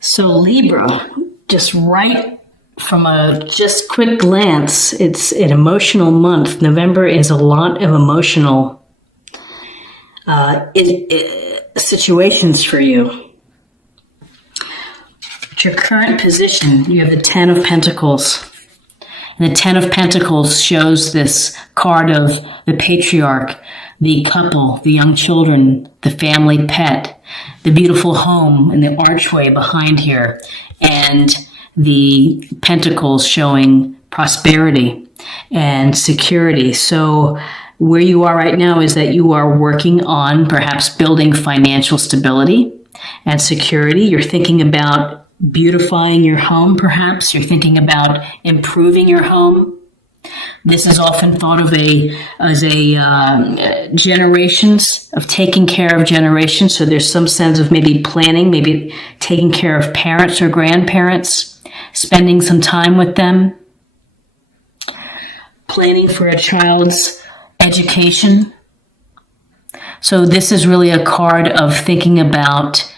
So Libra, just right from a just quick glance, it's an emotional month. November is a lot of emotional situations for you. At your current position, you have the Ten of Pentacles. And the Ten of Pentacles shows this card of the patriarch, the couple, the young children, the family pet, the beautiful home and the archway behind here, and the pentacles showing prosperity and security. So where you are right now is that you are working on perhaps building financial stability and security. You're thinking about beautifying your home, perhaps. You're thinking about improving your home. This is often thought of as generations, of taking care of generations. So there's some sense of maybe planning, maybe taking care of parents or grandparents, spending some time with them, planning for a child's education. So this is really a card of thinking about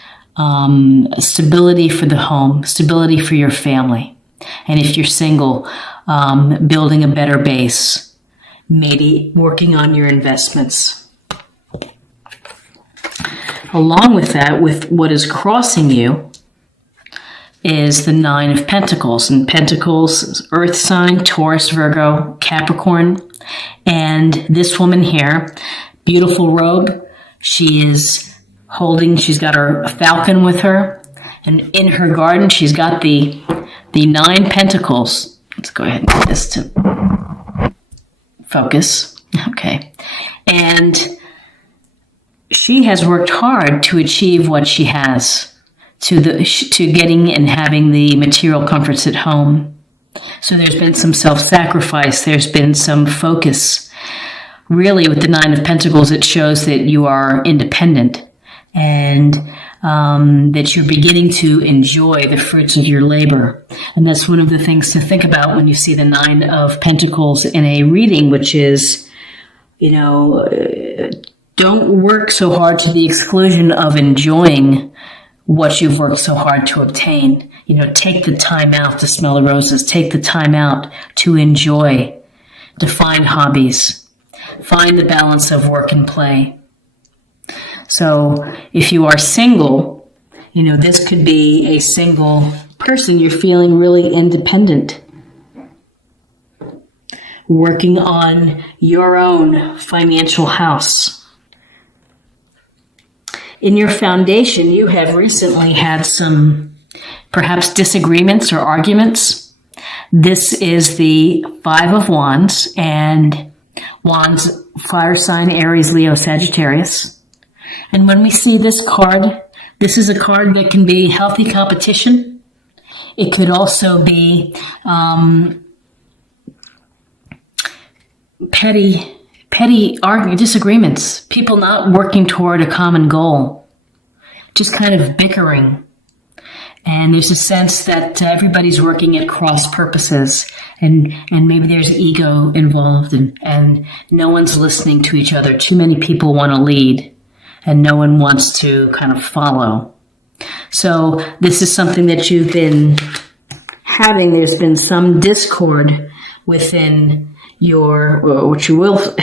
stability for the home, stability for your family. And if you're single, building a better base, maybe working on your investments. Along with that, with what is crossing you, is the Nine of Pentacles. And Pentacles is Earth sign, Taurus, Virgo, Capricorn. And this woman here, beautiful robe, she's got her falcon with her. And in her garden, she's got the Nine Pentacles. Let's go ahead and get this to focus. Okay. And she has worked hard to achieve what she has, to getting and having the material comforts at home. So there's been some self-sacrifice. There's been some focus. Really, with the Nine of Pentacles, it shows that you are independent and that you're beginning to enjoy the fruits of your labor. And that's one of the things to think about when you see the Nine of Pentacles in a reading, which is, don't work so hard to the exclusion of enjoying what you've worked so hard to obtain. Take the time out to smell the roses. Take the time out to enjoy, to find hobbies, find the balance of work and play. So if you are single, this could be a single person. You're feeling really independent, working on your own financial house. In your foundation, you have recently had some perhaps disagreements or arguments. This is the Five of Wands, and Wands, fire sign, Aries, Leo, Sagittarius. And when we see this card, this is a card that can be healthy competition. It could also be petty disagreements, people not working toward a common goal, just kind of bickering. And there's a sense that everybody's working at cross purposes, and maybe there's ego involved, and no one's listening to each other. Too many people want to lead, and no one wants to kind of follow. So this is something that you've been having. There's been some discord within you've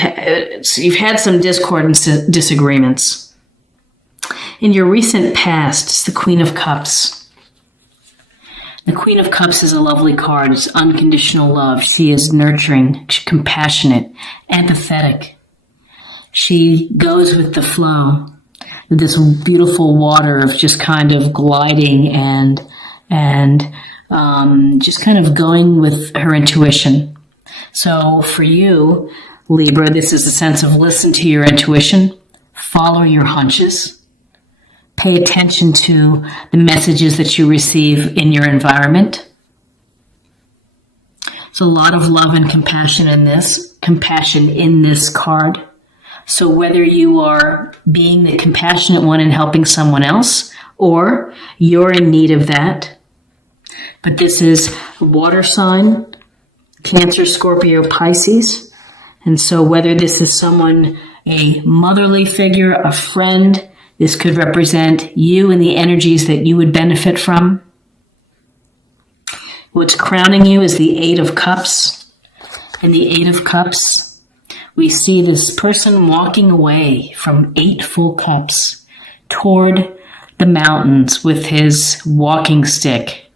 had some discord and disagreements. In your recent past, it's the Queen of Cups. The Queen of Cups is a lovely card. It's unconditional love. She is nurturing, compassionate, empathetic. She goes with the flow. This beautiful water of just kind of gliding and just kind of going with her intuition. So for you, Libra, this is a sense of listen to your intuition, follow your hunches, pay attention to the messages that you receive in your environment. There's a lot of love and compassion in this card. So whether you are being the compassionate one and helping someone else, or you're in need of that. But this is a water sign, Cancer, Scorpio, Pisces. And so whether this is someone, a motherly figure, a friend, this could represent you and the energies that you would benefit from. What's crowning you is the Eight of Cups. And the Eight of Cups, we see this person walking away from 8 full cups toward the mountains with his walking stick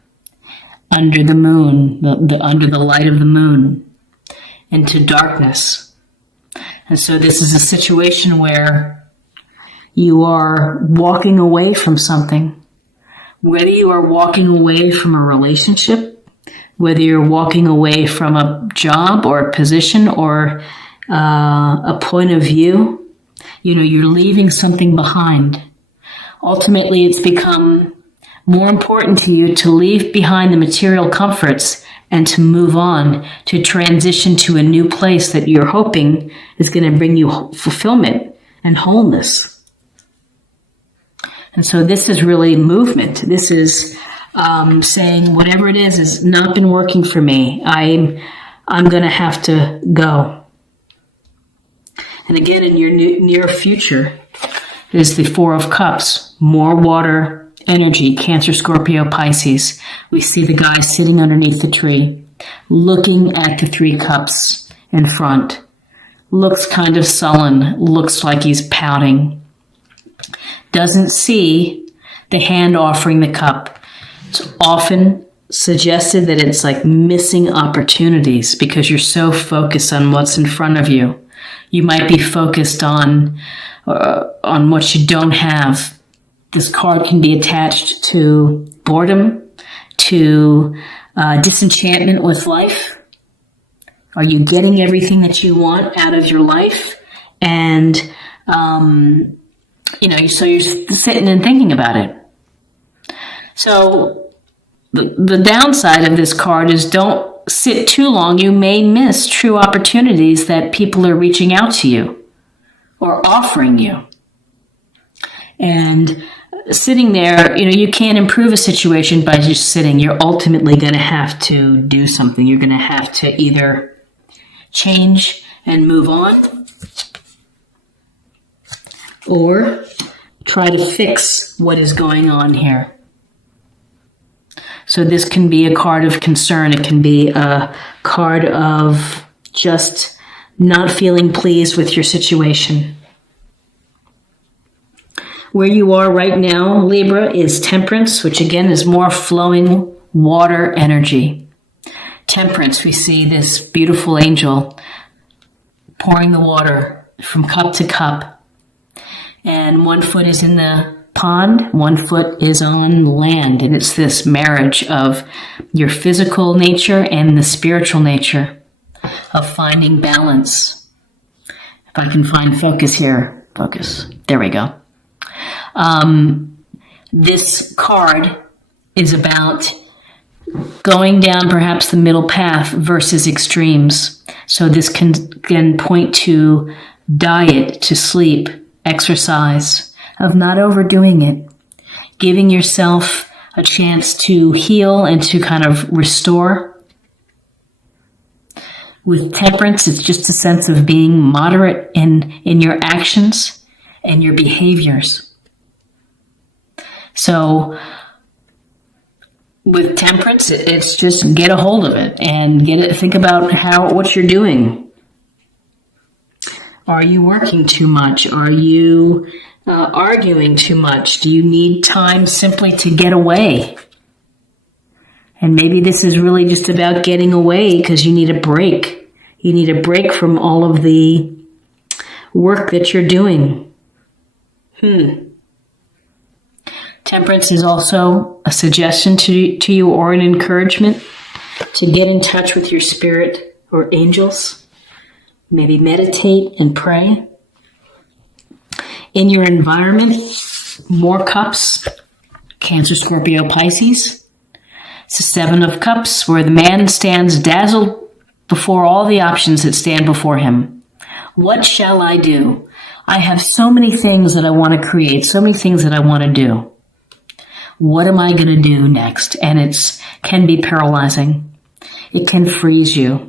under the moon, under the light of the moon, into darkness. And so this is a situation where you are walking away from something. Whether you are walking away from a relationship, whether you're walking away from a job or a position or a point of view, you're leaving something behind. Ultimately, it's become more important to you to leave behind the material comforts and to move on, to transition to a new place that you're hoping is going to bring you fulfillment and wholeness. And so this is really movement. This is saying whatever it is has not been working for me. I'm going to have to go. And again, in your near future is the Four of Cups, more water energy, Cancer, Scorpio, Pisces. We see the guy sitting underneath the tree, looking at the 3 cups in front. Looks kind of sullen, looks like he's pouting. Doesn't see the hand offering the cup. It's often suggested that it's like missing opportunities because you're so focused on what's in front of you. You might be focused on what you don't have. This card can be attached to boredom, to disenchantment with life. Are you getting everything that you want out of your life? And, so you're sitting and thinking about it. So the downside of this card is don't sit too long. You may miss true opportunities that people are reaching out to you or offering you. And sitting there, you can't improve a situation by just sitting. You're ultimately going to have to do something. You're going to have to either change and move on or try to fix what is going on here. So this can be a card of concern. It can be a card of just not feeling pleased with your situation. Where you are right now, Libra, is Temperance, which again is more flowing water energy. Temperance, we see this beautiful angel pouring the water from cup to cup. And 1 foot is in the pond, 1 foot is on land. And it's this marriage of your physical nature and the spiritual nature of finding balance. If I can find focus here. Focus. There we go. This card is about going down perhaps the middle path versus extremes. So this can point to diet, to sleep, exercise, of not overdoing it, giving yourself a chance to heal and to kind of restore. With Temperance, it's just a sense of being moderate in your actions and your behaviors. So with Temperance, it's just get a hold of it and think about what you're doing. Are you working too much? Are you arguing too much? Do you need time simply to get away? And maybe this is really just about getting away because you need a break. You need a break from all of the work that you're doing. Temperance is also a suggestion to you or an encouragement to get in touch with your spirit or angels. Maybe meditate and pray. In your environment, more cups, Cancer, Scorpio, Pisces. It's the 7 of Cups where the man stands dazzled before all the options that stand before him. What shall I do? I have so many things that I want to create, so many things that I want to do. What am I going to do next? And it can be paralyzing. It can freeze you.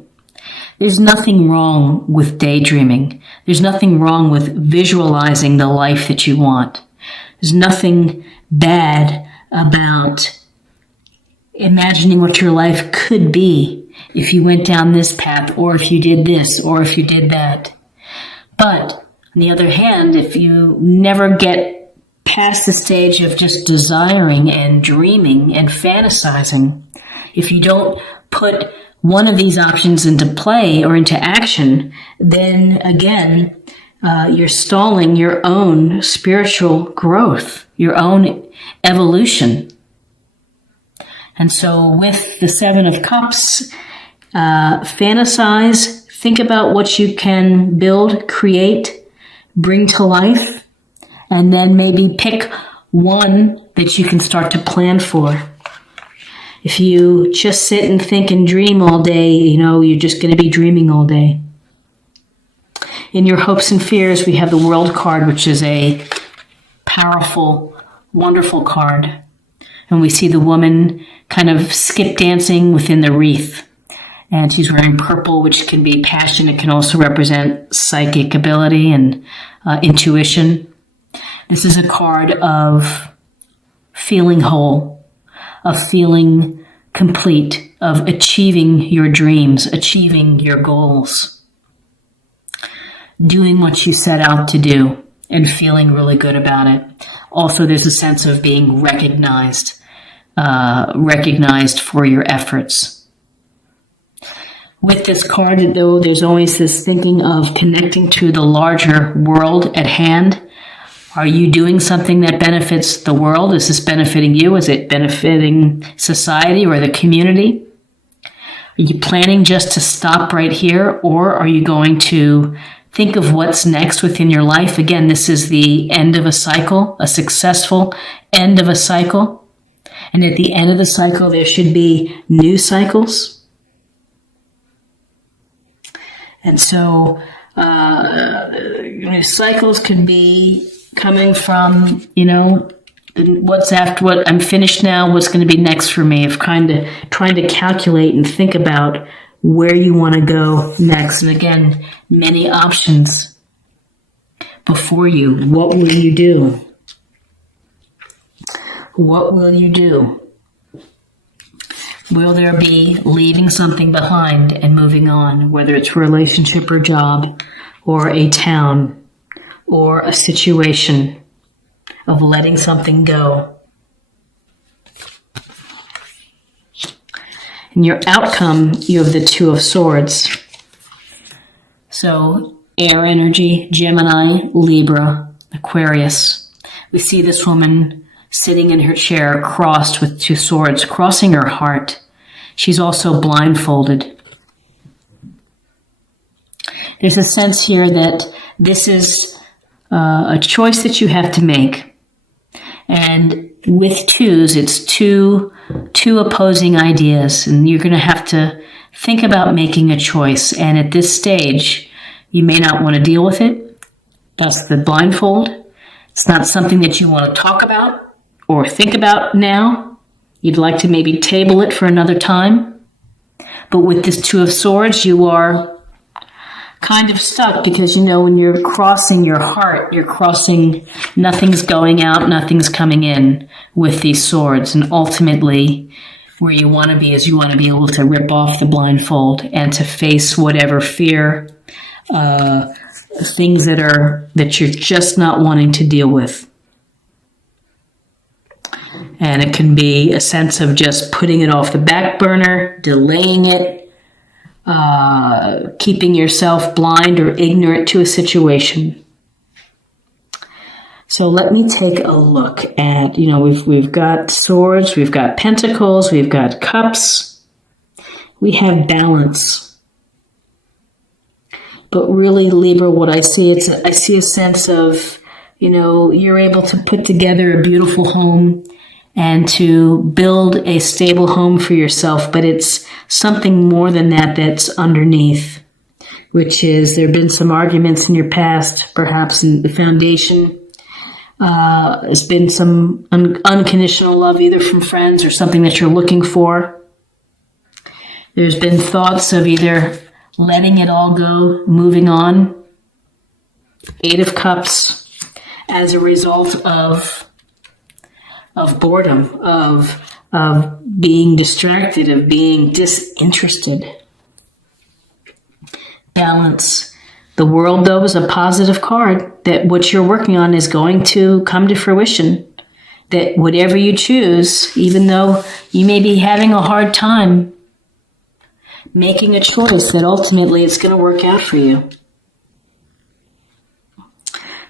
There's nothing wrong with daydreaming. There's nothing wrong with visualizing the life that you want. There's nothing bad about imagining what your life could be if you went down this path, or if you did this, or if you did that. But on the other hand, if you never get past the stage of just desiring and dreaming and fantasizing, if you don't put one of these options into play or into action, then again, you're stalling your own spiritual growth, your own evolution. And so with the Seven of Cups, fantasize, think about what you can build, create, bring to life, and then maybe pick one that you can start to plan for. If you just sit and think and dream all day, you're just going to be dreaming all day. In your hopes and fears, we have the World card, which is a powerful, wonderful card. And we see the woman kind of skip dancing within the wreath. And she's wearing purple, which can be passion. It can also represent psychic ability and intuition. This is a card of feeling whole, of feeling complete, of achieving your dreams, achieving your goals, doing what you set out to do and feeling really good about it. Also, there's a sense of being recognized for your efforts. With this card, though, there's always this thinking of connecting to the larger world at hand. Are you doing something that benefits the world? Is this benefiting you? Is it benefiting society or the community? Are you planning just to stop right here, or are you going to think of what's next within your life? Again, this is the end of a cycle, a successful end of a cycle. And at the end of the cycle, there should be new cycles. And so cycles can be coming from, what's after, what I'm finished now, what's going to be next for me, of trying to calculate and think about where you want to go next. And again, many options before you. What will you do? What will you do? Will there be leaving something behind and moving on, whether it's a relationship or job or a town or a situation, of letting something go? In your outcome, you have the Two of Swords. So air energy, Gemini, Libra, Aquarius. We see this woman sitting in her chair crossed with two swords, crossing her heart. She's also blindfolded. There's a sense here that this is a choice that you have to make. And with twos, it's two opposing ideas, and you're going to have to think about making a choice. And at this stage, you may not want to deal with it. That's the blindfold. It's not something that you want to talk about or think about now. You'd like to maybe table it for another time. But with this Two of Swords, you are kind of stuck, because when you're crossing your heart, you're crossing, nothing's going out, nothing's coming in with these swords. And ultimately, where you want to be is you want to be able to rip off the blindfold and to face whatever fear, things that you're just not wanting to deal with. And it can be a sense of just putting it off the back burner, delaying it, keeping yourself blind or ignorant to a situation. So let me take a look at, we've got swords, we've got pentacles, we've got cups, we have balance. But really, Libra, what I see a sense of, you're able to put together a beautiful home and to build a stable home for yourself, but it's something more than that that's underneath, which is there have been some arguments in your past, perhaps in the foundation. There's been some unconditional love, either from friends or something that you're looking for. There's been thoughts of either letting it all go, moving on. Eight of Cups, as a result of boredom, of being distracted, of being disinterested. Balance. The world, though, is a positive card, that what you're working on is going to come to fruition. That whatever you choose, even though you may be having a hard time making a choice, that ultimately it's going to work out for you.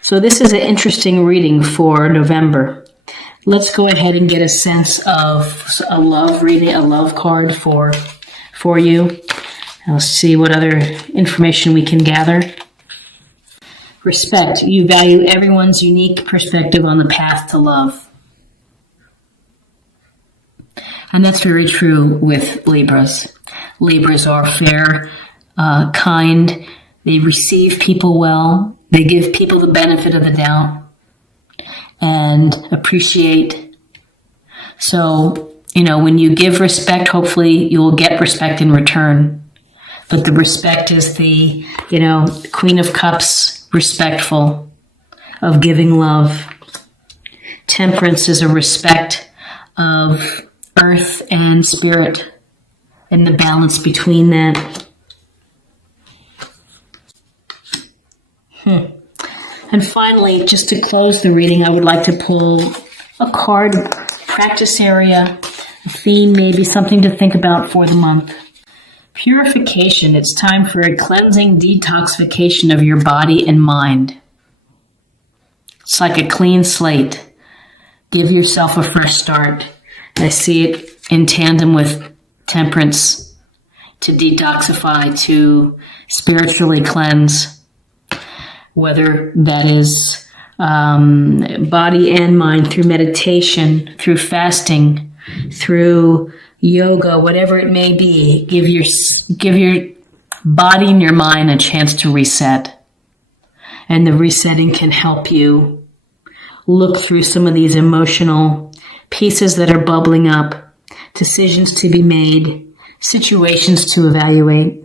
So this is an interesting reading for November. Let's go ahead and get a sense of a love reading, a love card for you. Let's see what other information we can gather. Respect. You value everyone's unique perspective on the path to love. And that's very true with Libras. Libras are fair, kind. They receive people well. They give people the benefit of the doubt and appreciate. So, when you give respect, hopefully you will get respect in return. But the respect is the, Queen of Cups, respectful, of giving love. Temperance is a respect of earth and spirit and the balance between that. And finally, just to close the reading, I would like to pull a card, practice area, a theme, maybe something to think about for the month. Purification. It's time for a cleansing detoxification of your body and mind. It's like a clean slate. Give yourself a fresh start. I see it in tandem with temperance, to detoxify, to spiritually cleanse, whether that is body and mind, through meditation, through fasting, through yoga, whatever it may be. Give your body and your mind a chance to reset. And the resetting can help you look through some of these emotional pieces that are bubbling up, decisions to be made, situations to evaluate.